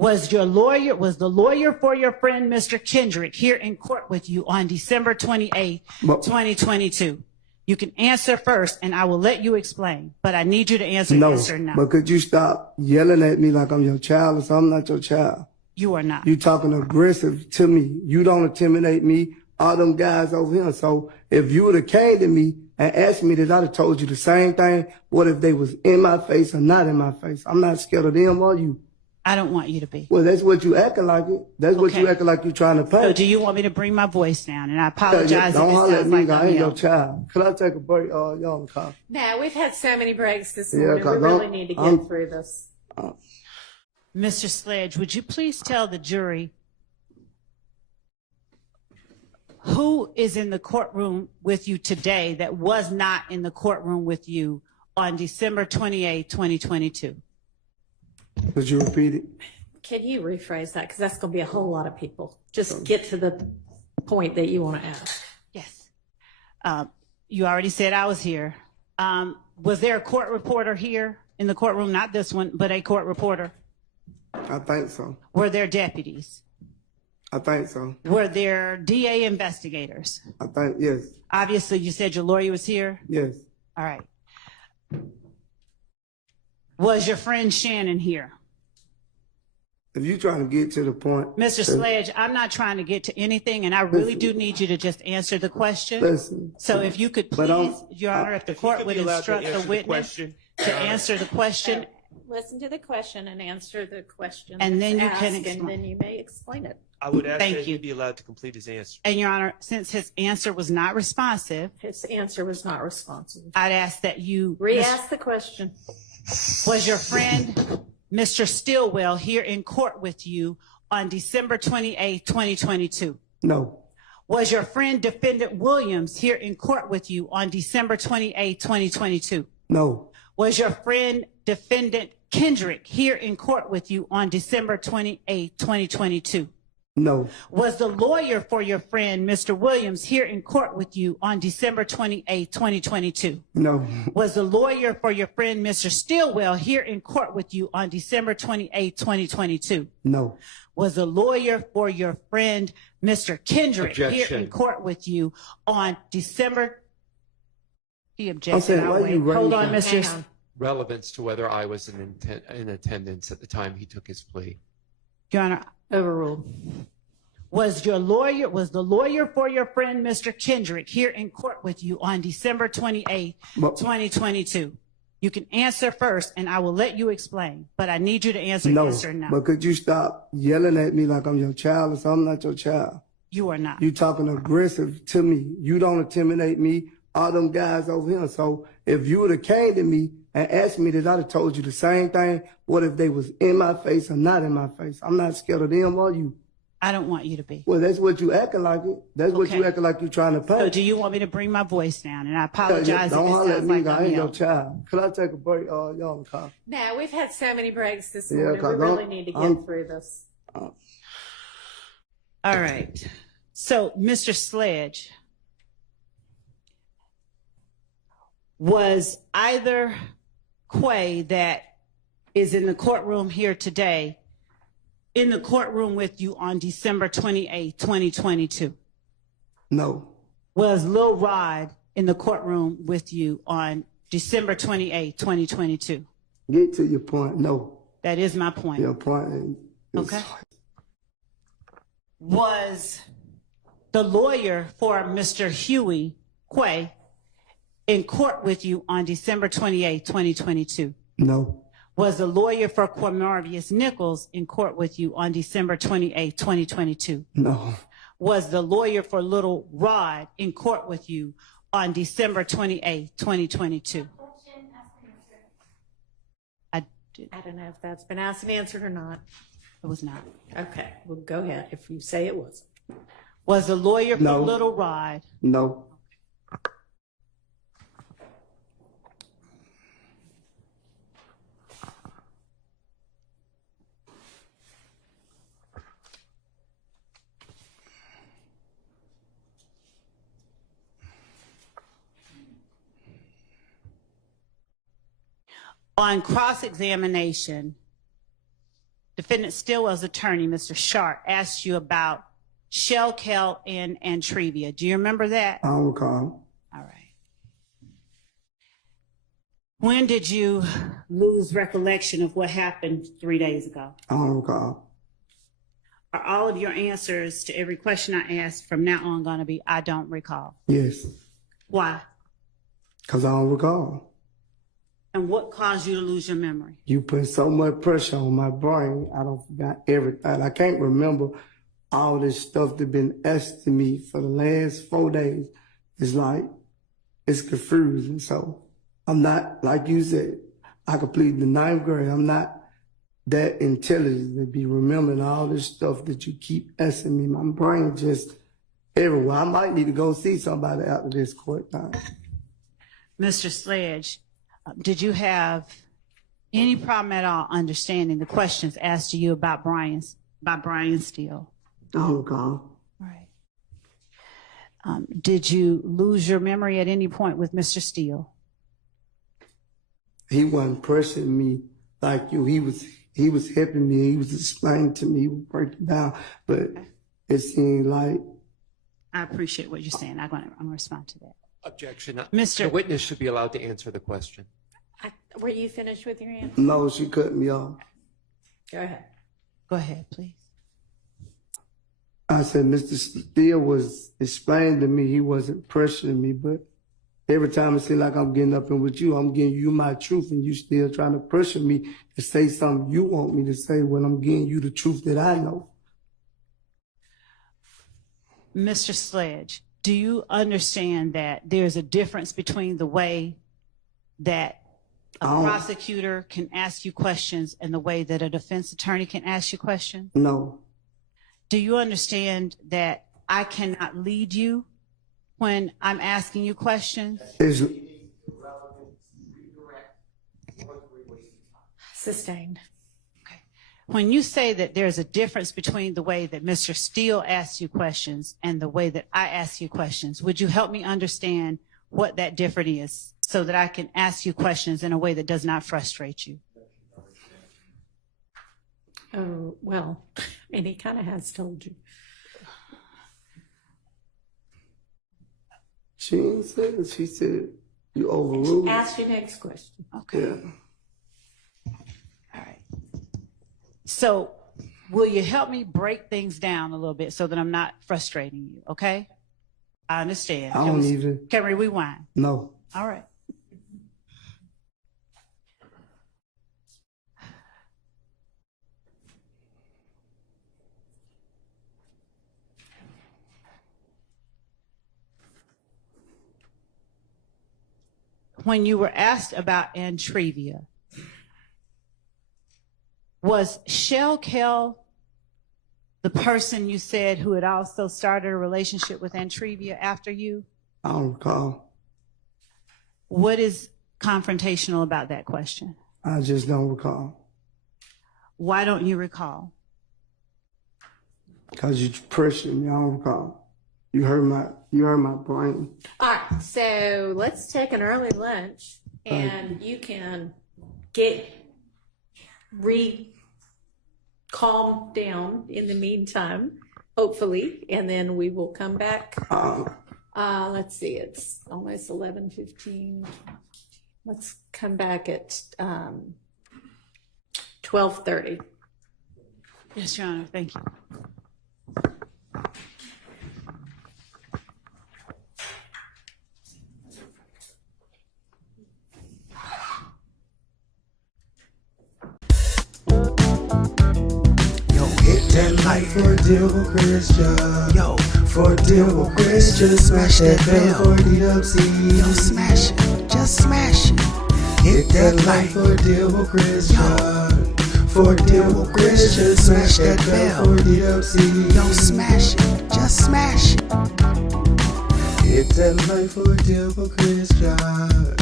Was the lawyer for your friend, Mr. Kendrick, here in court with you on December 28, 2022? You can answer first, and I will let you explain, but I need you to answer yes or no. But could you stop yelling at me like I'm your child or something? I'm not your child. You are not. You talking aggressive to me. You don't intimidate me. All them guys over here. So if you would have came to me and asked me that, I'd have told you the same thing. What if they was in my face or not in my face? I'm not scared of them or you. I don't want you to be. Well, that's what you acting like it. That's what you acting like you trying to pay. So do you want me to bring my voice down? And I apologize don't if it holler at sounds me, like I ain't I'm your child. Could I take a break? Y'all on the call. No, we've had so many breaks this morning. We really need to get through this. Mr. Sledge, would you please tell the jury who is in the courtroom with you today that was not in the courtroom with you on December 28, 2022? Could you repeat it? Can you rephrase that? Because that's going to be a whole lot of people. Just get to the point that you want to ask. Yes. You already said I was here. Was there a court reporter here in the courtroom? Not this one, but a court reporter? I think so. Were there deputies? I think so. Were there DA investigators? I think, yes. Obviously, you said your lawyer was here? Yes. All right. Was your friend Shannon here? If you're trying to get to the point. Mr. Sledge, I'm not trying to get to anything, and I really do need you to just answer the question. Listen. So if you could please, Your Honor, if the court would instruct the witness to answer the question. Listen to the question and answer the question. And then you can explain. explain. And then you may explain it. I would ask Thank that you. he be allowed to complete his answer. And Your Honor, since his answer was not responsive, His answer was not responsive. I'd ask that you Re-ask the question. Was your friend, Mr. Stillwell, here in court with you on December 28, 2022? No. Was your friend, Defendant Williams, here in court with you on December 28, 2022? No. Was your friend, Defendant Kendrick, here in court with you on December 28, 2022? No. Was the lawyer for your friend, Mr. Williams, here in court with you on December 28, 2022? No. Was the lawyer for your friend, Mr. Stillwell, here in court with you on December 28, 2022? No. Was the lawyer for your friend, Mr. Kendrick, here Objection. in court with you on December? He I'm objected. saying, I'll why wait. you Hold running? on, Mr. Hang on. Relevance to whether I was in attendance at the time he took his plea. Your Honor, Overruled. was the lawyer for your friend, Mr. Kendrick, here in court with you on December 28, 2022? You can answer first, and I will let you explain, but I need you to answer yes or no. But could you stop yelling at me like I'm your child or something? I'm not your child. You are not. You talking aggressive to me. You don't intimidate me. All them guys over here. So if you would have came to me and asked me that, I'd have told you the same thing. What if they was in my face or not in my face? I'm not scared of them or you. I don't want you to be. Well, that's what you acting like it. That's what you acting like you trying to pay. So do you want me to bring my voice down? And I apologize Don't if it holler at sounds me, like I I'm ain't your yelling. child. Could I take a break? Y'all on the call. No, we've had so many breaks this Yeah, morning. We 'cause really need to get through this. All right. So, Mr. Sledge, was either Quay that is in the courtroom here today in the courtroom with you on December 28, 2022? No. Was Lil Rod in the courtroom with you on December 28, 2022? Get to your point. No. That is my point. Your point is Okay. Was the lawyer for Mr. Huey, Quay, in court with you on December 28, 2022? No. Was the lawyer for Quamarvious Nichols in court with you on December 28, 2022? No. Was the lawyer for Little Rod in court with you on December 28, 2022? I don't know if that's been asked and answered or not. It was not. Okay, well, go ahead if you say it was. Was the lawyer for No. Little Rod? No. On cross-examination, Defendant Stillwell's attorney, Mr. Sharp, asked you about Shell, Kel, and Trivia. Do you remember that? I don't recall. All right. When did you lose recollection of what happened 3 days ago? I don't recall. Are all of your answers to every question I ask from now on going to be, I don't recall? Yes. Why? Because I don't recall. And what caused you to lose your memory? You put so much pressure on my brain, I don't forgot everything. I can't remember all this stuff that's been asked to me for the last 4 days. It's like, it's confusing. So I'm not, like you said, I completed the 9th grade. I'm not that intelligent to be remembering all this stuff that you keep asking me. My brain just everywhere. I might need to go see somebody after this court time. Mr. Sledge, did you have any problem at all understanding the questions asked to you about Brian Steele? I don't recall. Right. Did you lose your memory at any point with Mr. Steele? He wasn't pressuring me like you. He was helping me. He was explaining to me. He was breaking down. But it seemed like. I appreciate what you're saying. I'm going to respond to that. Objection. Mr. The witness should be allowed to answer the question. Were you finished with your answer? No, she cut me off. Go ahead. Go ahead, please. I said, Mr. Steele was explaining to me he wasn't pressuring me, but every time it seems like I'm getting up and with you, I'm giving you my truth, and you still trying to pressure me to say something you want me to say when I'm giving you the truth that I know. Mr. Sledge, do you understand that there's a difference between the way that a prosecutor can ask you questions and the way that a defense attorney can ask you questions? No. Do you understand that I cannot lead you when I'm asking you questions? Sustained. Okay. When you say that there's a difference between the way that Mr. Steele asks you questions and the way that I ask you questions, would you help me understand what that difference is so that I can ask you questions in a way that does not frustrate you? Oh, well, I mean, he kind of has told you. She didn't say it. She said you overruled. Ask your next question. Okay. Yeah. All right. So will you help me break things down a little bit so that I'm not frustrating you, okay? I understand. I don't even. Can we rewind? No. All right. When you were asked about Antrevia, was Shell Kel the person you said who had also started a relationship with Antrevia after you? I don't recall. What is confrontational about that question? I just don't recall. Why don't you recall? Because you pressured me. I don't recall. You heard my brain. All right, so let's take an early lunch, and you can calm down in the meantime, hopefully, and then we will come back. Let's see, it's almost 11:15. Let's come back at 12:30. Yes, Your Honor, thank you. That light for a deal with Christian. Yo, for a deal with Christian. Smash that bell for DWC. Yo, smash it, just smash it. Hit that light for a deal with Christian. For a deal with Christian. Smash that bell for DWC. Yo, smash it, just smash it. Hit that light for a deal with Christian.